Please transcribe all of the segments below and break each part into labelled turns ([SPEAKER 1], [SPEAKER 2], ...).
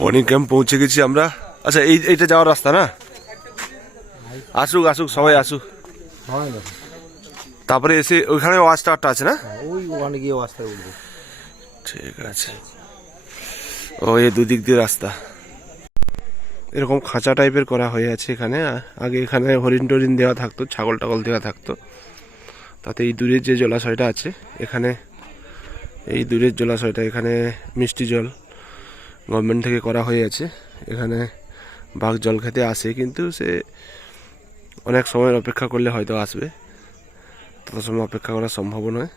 [SPEAKER 1] বনি ক্যাম্প পৌঁছে গেছি আমরা। আচ্ছা এই এইটা যাওয়ার রাস্তা না? আসুক আসুক সবাই আসুক।
[SPEAKER 2] হয়
[SPEAKER 1] তারপরে এসে ওইখানে ওয়াচ টাওয়ারটা আছে না?
[SPEAKER 2] ওই ওখানে গিয়ে রাস্তায় উঠবো।
[SPEAKER 1] ঠিক আছে। ও এই দুদিক দিয়ে রাস্তা। এরকম খাঁচা টাইপের করা হয়ে আছে এখানে। আগে এখানে হরিণ টরিণ দেওয়া থাকতো ছাগল টাগল দেওয়া থাকতো। তাতে এই দূরের যে জলাশয়টা আছে এখানে এই দূরের জলাশয়টা এখানে মিষ্টি জল। গভর্নমেন্ট থেকে করা হয়ে আছে। এখানে বাঘ জল খেতে আসে, কিন্তু সে অনেক সময় অপেক্ষা করলে হয়তো আসবে। তত সময় অপেক্ষা করা সম্ভব নয়।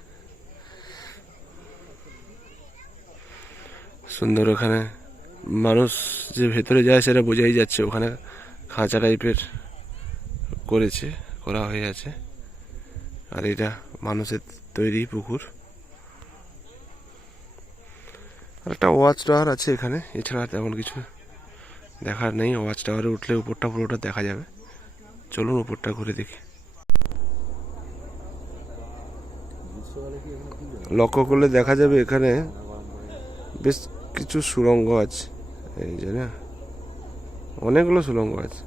[SPEAKER 1] সুন্দর ওখানে মানুষ যে ভেতরে যায় সেটা বোঝাই যাচ্ছে, ওখানে খাঁচা টাইপের করেছে, করা হয়ে আছে। আর এটা মানুষের তৈরি পুকুর। আর একটা ওয়াচ টাওয়ার আছে এখানে। এছাড়া তেমন কিছু দেখার নেই। ওয়াচ টাওয়ারে উঠলে উপরটা পুরোটা দেখা যাবে। চলুন উপরটা ঘুরে দেখি। লক্ষ্য করলে দেখা যাবে এখানে বেশ কিছু সুড়ঙ্গ আছে। এই যে না, অনেকগুলো সুড়ঙ্গ আছে।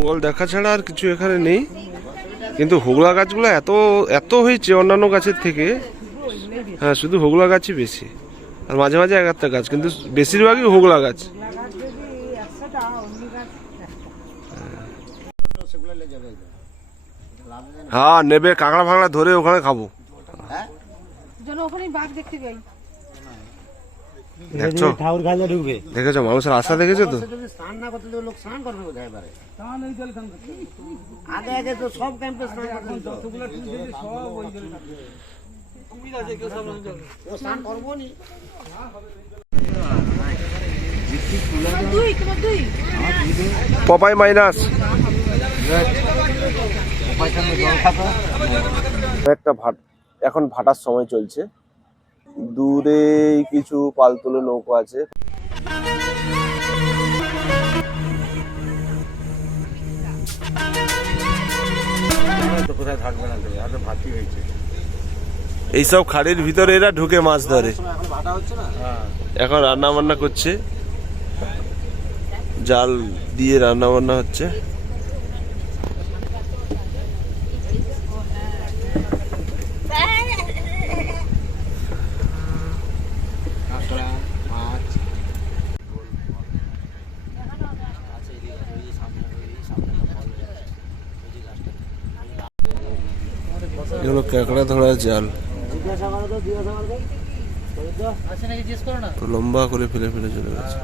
[SPEAKER 1] জঙ্গল দেখা ছাড়া আর কিছু এখানে নেই। কিন্তু হোগলা গাছগুলো এত এত হয়েছে অন্যান্য গাছের থেকে। হ্যাঁ শুধু হোগলা গাছই বেশি। আর মাঝে মাঝে এক একটা গাছ, কিন্তু বেশিরভাগই হোগলা গাছ। হ্যাঁ নেবে, কাঁকড়া ফাঁকড়া ধরে ওখানে খাব।
[SPEAKER 3] যেন ওখানে বাঘ দেখতে
[SPEAKER 1] দেখছ?
[SPEAKER 2] ঠাকুর খাইলে ঢুকবে।
[SPEAKER 1] দেখেছ? মানুষের আশা দেখেছ তো?
[SPEAKER 2] স্নান না করতে লোক স্নান করবে আগে আগে তো সব ক্যাম্পে স্নান
[SPEAKER 1] পপাই মাইনাস। একটা ভাট এখন ভাটার সময় চলছে। দূরে কিছু পালতোলে নৌকো আছে।
[SPEAKER 2] তো কোথায় থাকবে না ভাতি হয়েছে।
[SPEAKER 1] এইসব খাড়ির ভিতরে এরা ঢুকে মাছ ধরে।
[SPEAKER 2] এখন ভাটা হচ্ছে না?
[SPEAKER 1] এখন রান্না বান্না করছে। জাল দিয়ে রান্না বান্না হচ্ছে
[SPEAKER 2] কাঁকড়া মাছ
[SPEAKER 1] এগুলো ক্যাকড়া ধরার জাল
[SPEAKER 2] জিজ্ঞাসা করো তো জিজ্ঞাসা করো তো আছে নাকি জিজ্ঞেস করো জাল।
[SPEAKER 1] লম্বা করে ফেলে ফেলে চলে গেছে।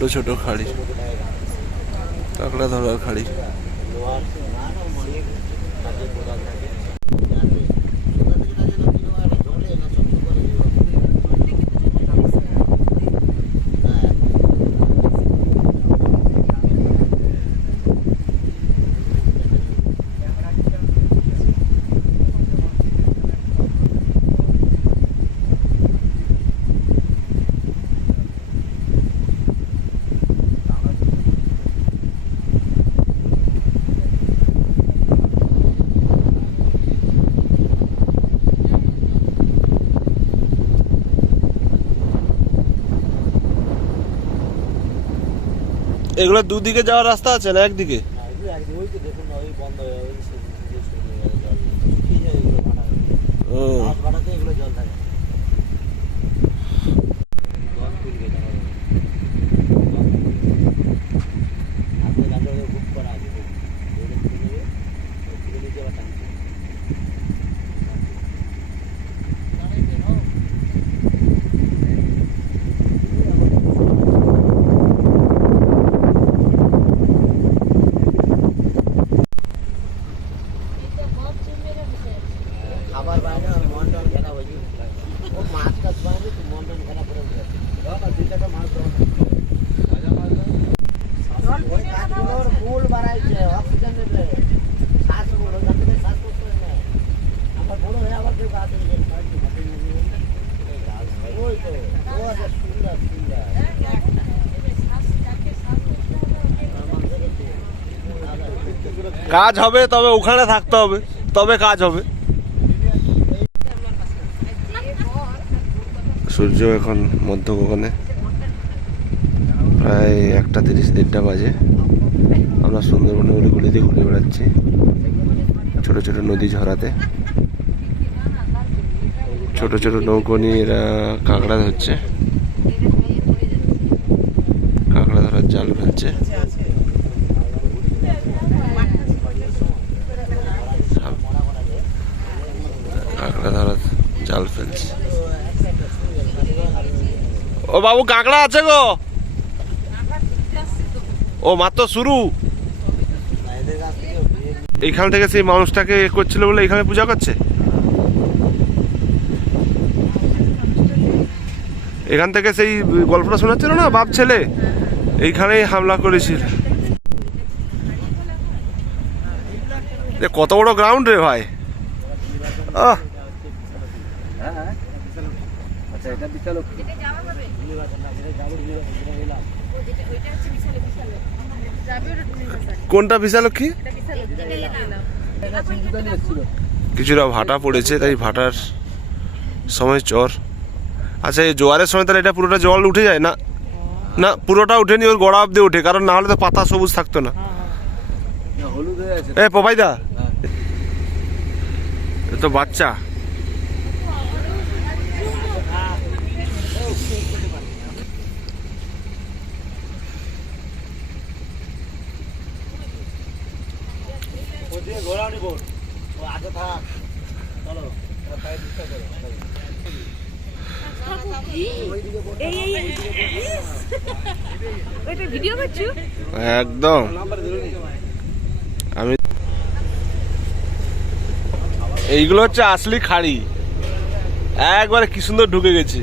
[SPEAKER 1] ছোট ছোট খাড়ি। কাঁকড়া ধরার খাড়ি। এগুলো দুদিকে যাওয়ার রাস্তা আছে না একদিকে
[SPEAKER 2] না, এগুলো একদিন ওই তো দেখুন না, ওই বন্ধ হয়ে ওই সে- সে- সে- সরে গেল জল। কি যায় এগুলো ভাটা?
[SPEAKER 1] ও
[SPEAKER 2] মাছ ভাটাতে এগুলো জল থাকে। জল তুলবে না। হাতে গাছে ওদের হুক করা আছে, হুক। ওইটা তুলে নেবে, ওই তুলে নিয়ে আবার টানবে। খাবার বাইরে আর মন টন খারাপ হয়ে যাবে। ও মাছ টাছ বাইরে তো মন টন খারাপ করে উঠে যাবে। দাও না, দুই টাকা মাছ দাও না। ওই গাছগুলোর মূল বাড়াইছে, অক্সিজেন দিলে। শ্বাস মূল, ওই গাছ থেকে শ্বাস করতে হয় না। আমার বড় হয়ে আবার কেউ গাছ এনে দেয়। ওই তো, ও আছে সুন্দর, সুন্দর।
[SPEAKER 1] কাজ হবে, তবে ওখানে থাকতে হবে, তবে কাজ হবে। সূর্য এখন মধ্য গগনে প্রায় একটা তিরিশ, দেড়টা বাজে। আমরা সুন্দরবনে গলিগুলিতে ঘুরে বেড়াচ্ছি, ছোট ছোট নদী ঝরাতে। ছোট ছোট নৌকো নিয়ে এরা কাঁকড়া ধরছে কাঁকড়া ধরার জাল ফেলছে কাঁকড়া ধরার জাল ফেলছে ও বাবু, কাঁকড়া আছে গো। ও, মাত্র শুরু।
[SPEAKER 2] কাছ থেকে
[SPEAKER 1] সেই মানুষটাকে করছিল বলে এখানে পূজা করছে? এখান থেকে সেই গল্পটা শোনাচ্ছিল না, বাপ ছেলে? এইখানেই হামলা করেছিল। কত বড় গ্রাউন্ড রে ভাই। আহ।
[SPEAKER 2] হ্যাঁ এটা বিশাল
[SPEAKER 1] কোনটা বিশালক্ষী কিছুটা ভাটা পড়েছে তাই ভাটার সময় চর। আচ্ছা এই জোয়ারের সময় তাহলে এটা পুরোটা জল উঠে যায় না? না পুরোটা উঠেনি ওর গোড়া অব্দি ওঠে কারণ না হলে তো পাতা সবুজ থাকতো না।
[SPEAKER 2] হলুদ হয়ে
[SPEAKER 1] এ পপাইদা।
[SPEAKER 2] হ্যাঁ।
[SPEAKER 1] এ তো বাচ্চা
[SPEAKER 2] ওদিকে ঘোরা নিব ও আগে থাক চলো ও সাইড দিতে করো
[SPEAKER 3] ওইটা
[SPEAKER 1] একদম। আমি এইগুলো হচ্ছে আসলি খাড়ি। একবারে কি সুন্দর ঢুকে গেছে।